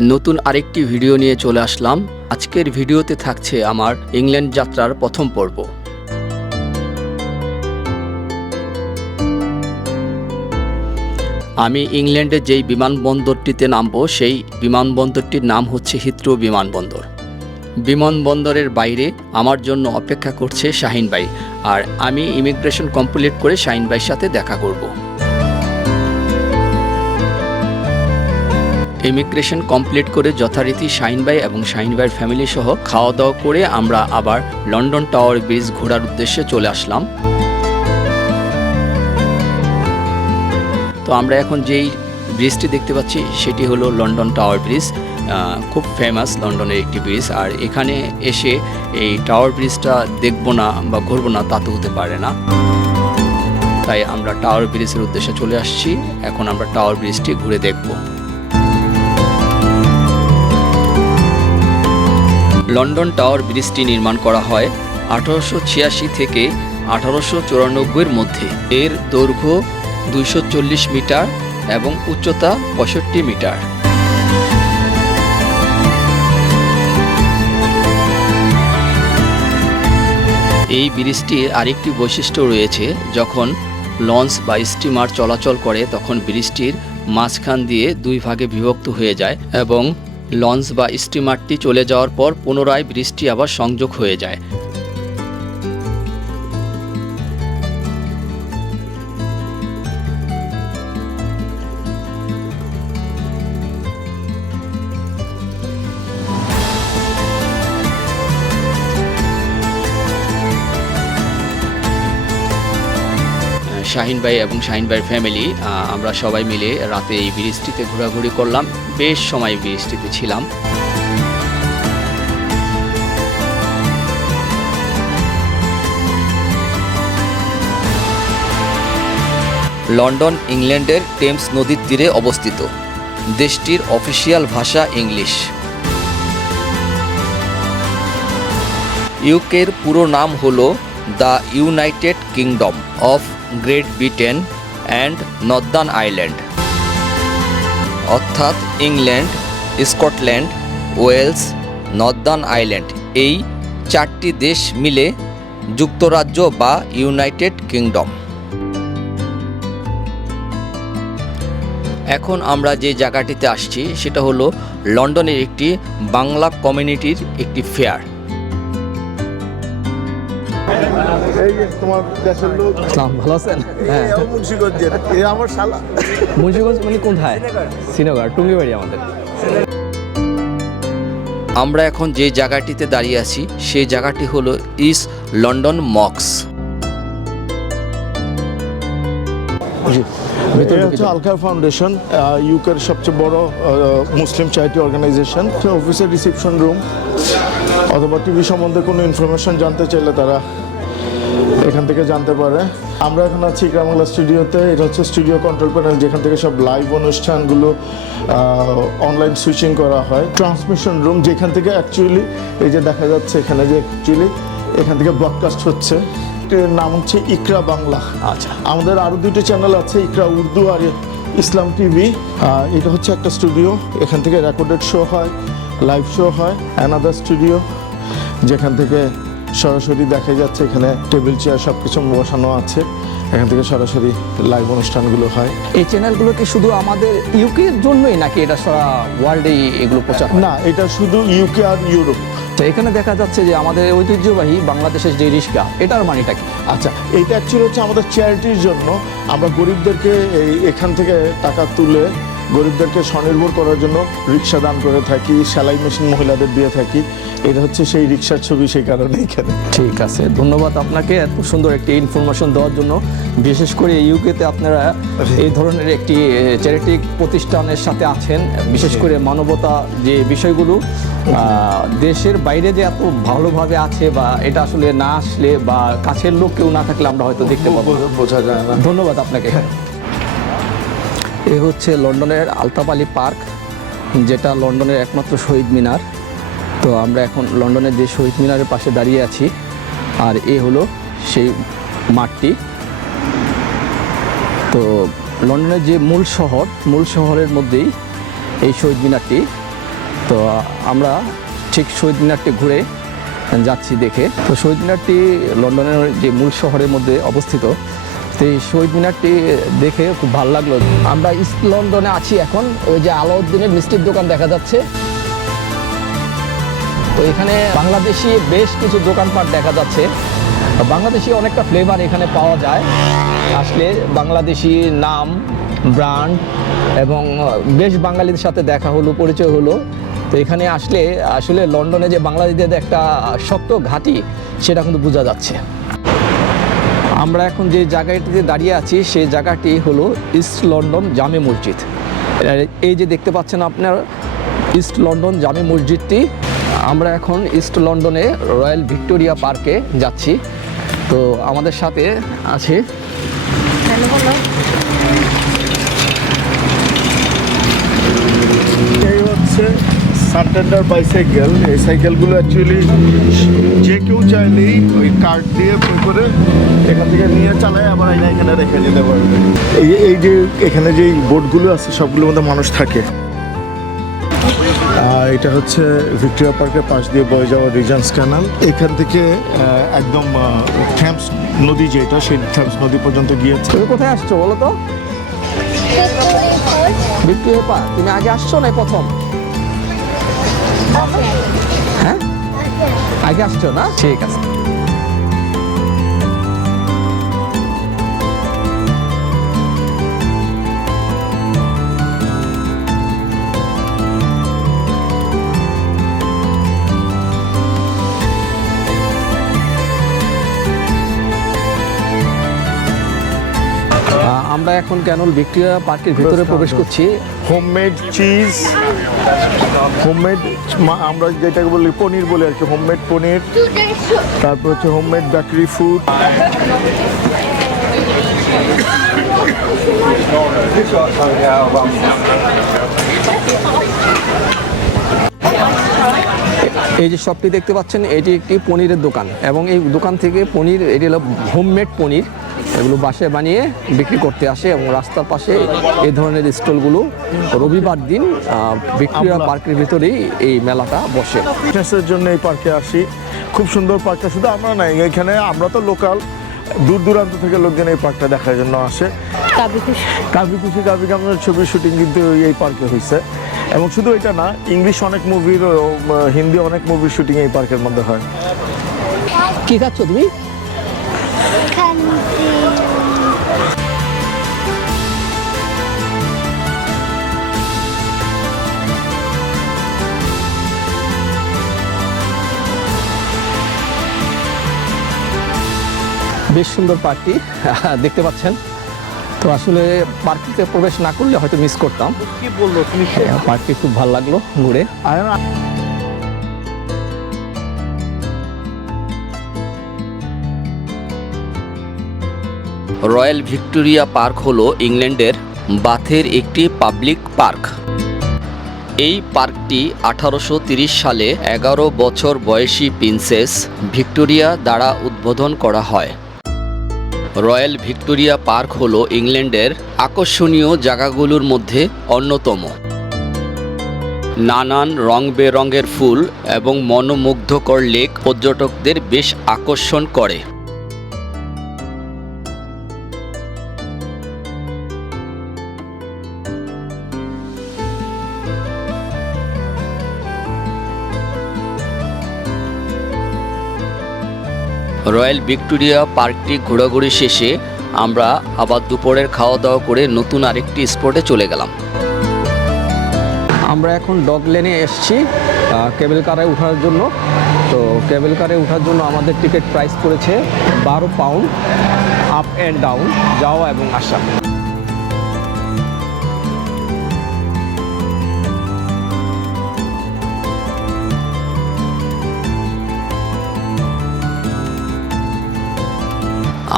নতুন আরেকটি ভিডিও নিয়ে চলে আসলাম। আজকের ভিডিওতে থাকছে আমার ইংল্যান্ড যাত্রার প্রথম পর্ব। আমি ইংল্যান্ডে যেই বিমানবন্দরটিতে নামবো সেই বিমানবন্দরটির নাম হচ্ছে হিথ্রো বিমানবন্দর। বিমানবন্দরের বাইরে আমার জন্য অপেক্ষা করছে শাহিন ভাই, আর আমি ইমিগ্রেশন কমপ্লিট করে শাহিন ভাইয়ের সাথে দেখা করব। ইমিগ্রেশন কমপ্লিট করে যথারীতি শাহিন ভাই এবং শাহিন ভাইয়ের ফ্যামিলি সহ খাওয়া দাওয়া করে আমরা আবার লন্ডন টাওয়ার ব্রিজ ঘোরার উদ্দেশ্যে চলে আসলাম। তো আমরা এখন যেই ব্রিজটি দেখতে পাচ্ছি সেটি হলো লন্ডন টাওয়ার ব্রিজ। খুব ফেমাস লন্ডনের একটি ব্রিজ, আর এখানে এসে এই টাওয়ার ব্রিজটা দেখব না বা ঘুরবো না তা তো হতে পারে না। তাই আমরা টাওয়ার ব্রিজের উদ্দেশ্যে চলে আসছি। এখন আমরা টাওয়ার ব্রিজটি ঘুরে দেখব। লন্ডন টাওয়ার ব্রিজটি নির্মাণ করা হয় 1886 থেকে 1894 মধ্যে। এর দৈর্ঘ্য 240 মিটার এবং উচ্চতা 65 মিটার। এই ব্রিজটির আরেকটি বৈশিষ্ট্য রয়েছে, যখন লঞ্চ বা স্টিমার চলাচল করে তখন ব্রিজটির মাঝখান দিয়ে দুই ভাগে বিভক্ত হয়ে যায় এবং লঞ্চ বা স্টিমারটি চলে যাওয়ার পর পুনরায় ব্রিজটি আবার সংযোগ হয়ে যায়। শাহিন ভাই এবং শাহিন ভাইয়ের ফ্যামিলি আমরা সবাই মিলে রাতে এই ব্রিজটিতে ঘোরাঘুরি করলাম। বেশ সময় ব্রিজটিতে ছিলাম। লন্ডন ইংল্যান্ডের টেমস নদীর তীরে অবস্থিত। দেশটির অফিসিয়াল ভাষা ইংলিশ। ইউকের পুরো নাম হলো the United Kingdom of Great Britain and Northern Ireland, অর্থাৎ England, Scotland, Wales, Northern Ireland এই চারটি দেশ মিলে যুক্তরাজ্য বা ইউনাইটেড কিংডম। এখন আমরা যে জায়গাটিতে আসছি সেটা হলো লন্ডনের একটি বাংলা কমিউনিটির একটি ফেয়ার। তোমার দেশের লোক ভালো আছেন? হ্যাঁ, মুন্সিগঞ্জের আমার শালা। মুন্সিগঞ্জ মানে কোথায়? শ্রীনগর, টুঙ্গিবাড়ি আমাদের। আমরা এখন যে জায়গাটিতে দাঁড়িয়ে আছি সেই জায়গাটি হলো ইস্ট লন্ডন মক্স। এটা হচ্ছে আলকার ফাউন্ডেশন, ইউকের সবচেয়ে বড় মুসলিম চ্যারিটি অর্গানাইজেশন। অফিসের রিসেপশন রুম অথবা টিভি সম্বন্ধে কোনো ইনফরমেশন জানতে চাইলে তারা এখান থেকে জানতে পারে। আমরা এখন আছি ইকরা বাংলা স্টুডিওতে। এটা হচ্ছে স্টুডিও কন্ট্রোল প্যানেল, যেখান থেকে সব লাইভ অনুষ্ঠানগুলো অনলাইন সুইচিং করা হয়। ট্রান্সমিশন রুম, যেখান থেকে অ্যাকচুয়ালি এই যে দেখা যাচ্ছে এখানে যে অ্যাকচুয়ালি এখান থেকে ব্রডকাস্ট হচ্ছে। এর নাম হচ্ছে ইকরা বাংলা। আচ্ছা, আমাদের আরও দুটো চ্যানেল আছে, ইকরা উর্দু আর ইসলাম টিভি। এটা হচ্ছে একটা স্টুডিও, এখান থেকে রেকর্ডেড শো হয়, লাইভ শো হয়। অ্যানাদার স্টুডিও, যেখান থেকে সরাসরি দেখা যাচ্ছে, এখানে টেবিল চেয়ার সব কিছু বসানো আছে, এখান থেকে সরাসরি লাইভ অনুষ্ঠানগুলো হয়। এই চ্যানেলগুলো কি শুধু আমাদের ইউকের জন্যই নাকি এটা সারা ওয়ার্ল্ডেই এগুলো প্রচার হয়? না, এটা শুধু ইউকে আর ইউরোপ। তো এখানে দেখা যাচ্ছে যে আমাদের ঐতিহ্যবাহী বাংলাদেশের যে রিক্সা, এটার মানিটা কি? আচ্ছা, এইটা অ্যাকচুয়ালি হচ্ছে আমাদের চ্যারিটির জন্য। আমরা গরিবদেরকে এখান থেকে টাকা তুলে গরিবদেরকে স্বনির্ভর করার জন্য রিক্সা দান করে থাকি, সেলাই মেশিন মহিলাদের দিয়ে থাকি। এটা হচ্ছে সেই রিক্সার ছবি, সেই কারণে এখানে। ঠিক আছে, ধন্যবাদ আপনাকে এত সুন্দর একটি ইনফরমেশন দেওয়ার জন্য। বিশেষ করে ইউকেতে আপনারা এই ধরনের একটি চ্যারিটি প্রতিষ্ঠানের সাথে আছেন, বিশেষ করে মানবতা যে বিষয়গুলো দেশের বাইরে যে এত ভালোভাবে আছে, বা এটা আসলে না আসলে বা কাছের লোক কেউ না থাকলে আমরা হয়তো দেখতে পাবো, বোঝা যায় না। ধন্যবাদ আপনাকে। এ হচ্ছে লন্ডনের আলতাফ আলী পার্ক, যেটা লন্ডনের একমাত্র শহীদ মিনার। তো আমরা এখন লন্ডনের যে শহীদ মিনারের পাশে দাঁড়িয়ে আছি, আর এ হলো সেই মাঠটি। তো লন্ডনের যে মূল শহরের মধ্যেই এই শহীদ মিনারটি। তো আমরা ঠিক শহীদ মিনারটি ঘুরে যাচ্ছি দেখে। তো শহীদ মিনারটি লন্ডনের যে মূল শহরের মধ্যে অবস্থিত। তো এই শহীদ মিনারটি দেখে খুব ভালো লাগলো। আমরা ইস্ট লন্ডনে আছি এখন। ওই যে আলাউদ্দিনের মিষ্টির দোকান দেখা যাচ্ছে। তো এখানে বাংলাদেশি বেশ কিছু দোকানপাট দেখা যাচ্ছে। বাংলাদেশি অনেকটা ফ্লেভার এখানে পাওয়া যায়। আসলে বাংলাদেশি নাম, ব্র্যান্ড এবং বেশ বাঙালিদের সাথে দেখা হলো, পরিচয় হলো। তো এখানে আসলে লন্ডনে যে বাংলাদেশিদের একটা শক্ত ঘাঁটি সেটা কিন্তু বোঝা যাচ্ছে। আমরা এখন যে জায়গাটিতে দাঁড়িয়ে আছি সেই জায়গাটি হলো ইস্ট লন্ডন জামে মসজিদ। এই যে দেখতে পাচ্ছেন আপনার ইস্ট লন্ডন জামে মসজিদটি। আমরা এখন ইস্ট লন্ডনে রয়্যাল ভিক্টোরিয়া পার্কে যাচ্ছি। তো আমাদের সাথে আছে এই হচ্ছে সানটেন্ডার বাইসাইকেল। এই সাইকেলগুলো অ্যাকচুয়ালি যে কেউ চাইলেই ওই কার্ড দিয়ে পে করে এখান থেকে নিয়ে চালায়, আবার এখানে রেখে যেতে পারবে। এই যে এখানে যে বোর্ডগুলো আছে সবগুলোর মধ্যে মানুষ থাকে। এটা হচ্ছে ভিক্টোরিয়া পার্কের পাশ দিয়ে বয়ে যাওয়া রিজেন্স ক্যানাল। এখান থেকে একদম থ্যামস নদী যেটা, সেই থ্যামস নদী পর্যন্ত গিয়েছে। তুমি কোথায় আসছো বলো তো? Victoria park. তুমি আগে আসছো না প্রথম? হ্যাঁ, আগে আসছো না? ঠিক আছে। আমরা এখন ক্যানল ভিক্টোরিয়া পার্কের ভিতরে প্রবেশ করছি। হোমমেড চিজ, হোমমেড আমরা যেটাকে বলি পনির বলে আর কি, হোমমেড পনির। তারপর হচ্ছে হোমমেড বেকারি ফুড। এই যে শপটি দেখতে পাচ্ছেন এটি একটি পনিরের দোকান এবং এই দোকান থেকে পনির, এটি হলো হোমমেড পনির, এগুলো বাসায় বানিয়ে বিক্রি করতে আসে। এবং রাস্তার পাশে এই ধরনের স্টলগুলো রবিবার দিন ভিক্টোরিয়া পার্কের ভিতরেই এই মেলাটা বসে। ফিটনেসের জন্য এই পার্কে আসি। খুব সুন্দর পার্কটা। শুধু আমরা নাই, এখানে আমরা তো লোকাল, দূর দূরান্ত থেকে লোকজন এই পার্কটা দেখার জন্য আসে। কাবি খুশি কাবি গামের ছবির শুটিং কিন্তু এই পার্কে হয়েছে। এবং শুধু এটা না, ইংলিশ অনেক মুভির, হিন্দি অনেক মুভির শুটিং এই পার্কের মধ্যে হয়। কি খাচ্ছ তুমি? বেশ সুন্দর পার্কটি দেখতে পাচ্ছেন। তো আসলে পার্কটিতে প্রবেশ না করলে হয়তো মিস করতাম। কি বললো তুমি? পার্কটি খুব ভালো লাগলো ঘুরে। রয়্যাল ভিক্টোরিয়া পার্ক হলো ইংল্যান্ডের বাথের একটি পাবলিক পার্ক। এই পার্কটি 1830 সালে 11 বছর বয়সী প্রিন্সেস ভিক্টোরিয়া দ্বারা উদ্বোধন করা হয়। রয়্যাল ভিক্টোরিয়া পার্ক হলো ইংল্যান্ডের আকর্ষণীয় জায়গাগুলোর মধ্যে অন্যতম। নানান রং বেরঙের ফুল এবং মনোমুগ্ধকর লেক পর্যটকদের বেশ আকর্ষণ করে। রয়্যাল ভিক্টোরিয়া পার্কটি ঘোরাঘুরি শেষে আমরা আবার দুপুরের খাওয়া দাওয়া করে নতুন আরেকটি স্পটে চলে গেলাম। আমরা এখন ডগ লেনে এসেছি কেবল কারে ওঠার জন্য। তো কেবল কারে ওঠার জন্য আমাদের টিকিট প্রাইস পড়েছে 12 পাউন্ড, আপ অ্যান্ড ডাউন, যাওয়া এবং আসা।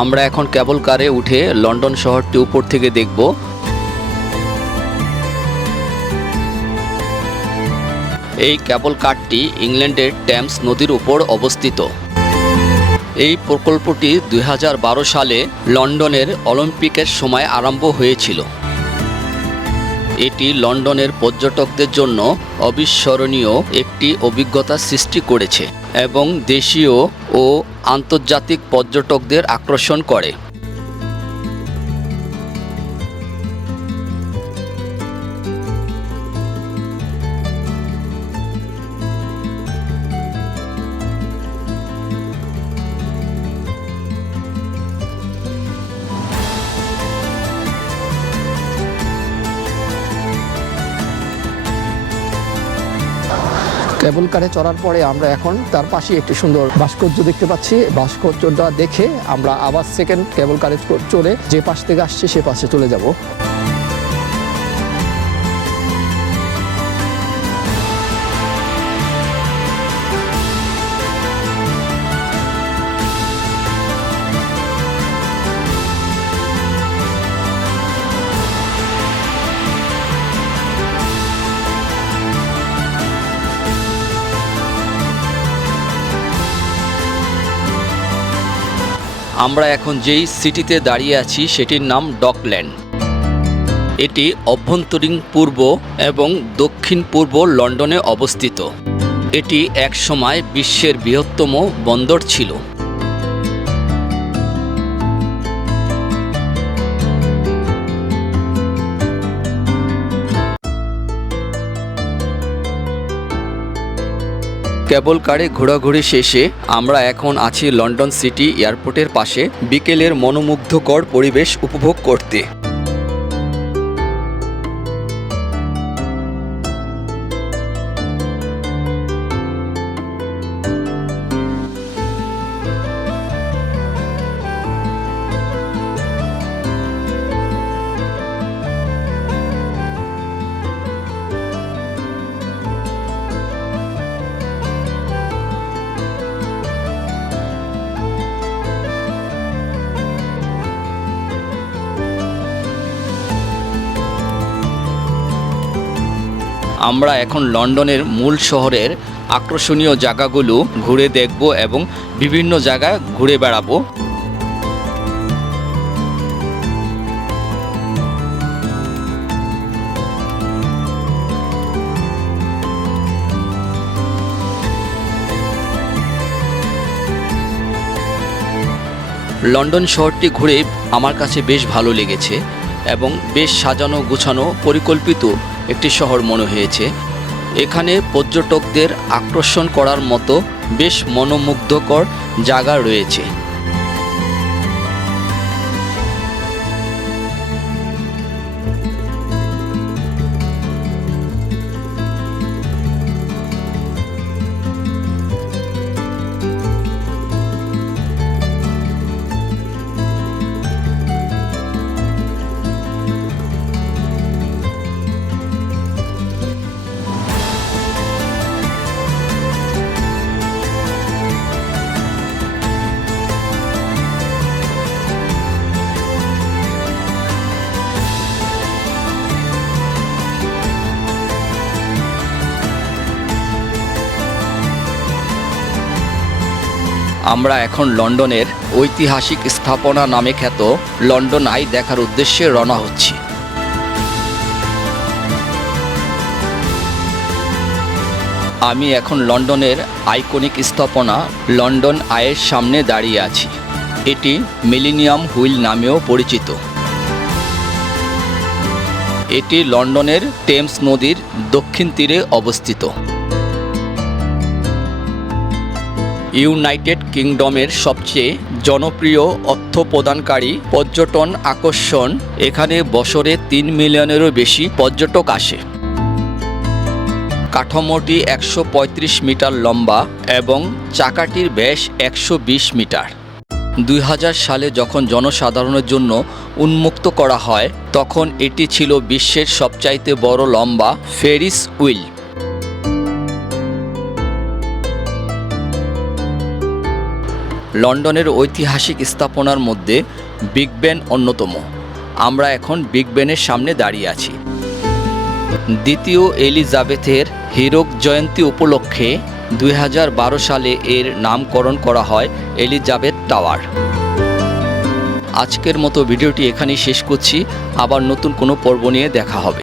আমরা এখন কেবল কারে উঠে লন্ডন শহরটি উপর থেকে দেখব। এই কেবল কারটি ইংল্যান্ডের টেমস নদীর উপর অবস্থিত। এই প্রকল্পটি 2012 সালে লন্ডনের অলিম্পিকের সময় আরম্ভ হয়েছিল। এটি লন্ডনের পর্যটকদের জন্য অবিস্মরণীয় একটি অভিজ্ঞতা সৃষ্টি করেছে এবং দেশীয় ও আন্তর্জাতিক পর্যটকদের আকর্ষণ করে। কেবল কারে চড়ার পরে আমরা এখন তার পাশে একটি সুন্দর ভাস্কর্য দেখতে পাচ্ছি। ভাস্কর্যটা দেখে আমরা আবার সেকেন্ড কেবল কারে চড়ে যে পাশ থেকে আসছে সে পাশে চলে যাব। আমরা এখন যেই সিটিতে দাঁড়িয়ে আছি সেটির নাম ডকল্যান্ড। এটি অভ্যন্তরীণ পূর্ব এবং দক্ষিণ পূর্ব লন্ডনে অবস্থিত। এটি একসময় বিশ্বের বৃহত্তম বন্দর ছিল। কেবল কারে ঘোরাঘুরি শেষে আমরা এখন আছি লন্ডন সিটি এয়ারপোর্টের পাশে বিকেলের মনোমুগ্ধকর পরিবেশ উপভোগ করতে। আমরা এখন লন্ডনের মূল শহরের আকর্ষণীয় জায়গাগুলো ঘুরে দেখব এবং বিভিন্ন জায়গা ঘুরে বেড়াবো। লন্ডন শহরটি ঘুরে আমার কাছে বেশ ভালো লেগেছে এবং বেশ সাজানো গোছানো পরিকল্পিত একটি শহর মনে হয়েছে। এখানে পর্যটকদের আকর্ষণ করার মতো বেশ মনোমুগ্ধকর জায়গা রয়েছে। আমরা এখন লন্ডনের ঐতিহাসিক স্থাপনা নামে খ্যাত লন্ডন আই দেখার উদ্দেশ্যে রওনা হচ্ছি। আমি এখন লন্ডনের আইকনিক স্থাপনা লন্ডন আইয়ের সামনে দাঁড়িয়ে আছি। এটি মিলেনিয়াম হুইল নামেও পরিচিত। এটি লন্ডনের টেমস নদীর দক্ষিণ তীরে অবস্থিত। ইউনাইটেড কিংডমের সবচেয়ে জনপ্রিয় অর্থ প্রদানকারী পর্যটন আকর্ষণ। এখানে বছরে 3 মিলিয়নেরও বেশি পর্যটক আসে। কাঠামোটি 135 মিটার লম্বা এবং চাকাটির ব্যাস 120 মিটার। 2000 সালে যখন জনসাধারণের জন্য উন্মুক্ত করা হয় তখন এটি ছিল বিশ্বের সবচাইতে বড় লম্বা ফেরিস হুইল। লন্ডনের ঐতিহাসিক স্থাপনার মধ্যে বিগ বেন অন্যতম। আমরা এখন বিগ বেনের সামনে দাঁড়িয়ে আছি। দ্বিতীয় এলিজাবেথের হীরক জয়ন্তী উপলক্ষে 2012 সালে এর নামকরণ করা হয় এলিজাবেথ টাওয়ার। আজকের মতো ভিডিওটি এখানেই শেষ করছি। আবার নতুন কোনো পর্ব নিয়ে দেখা হবে।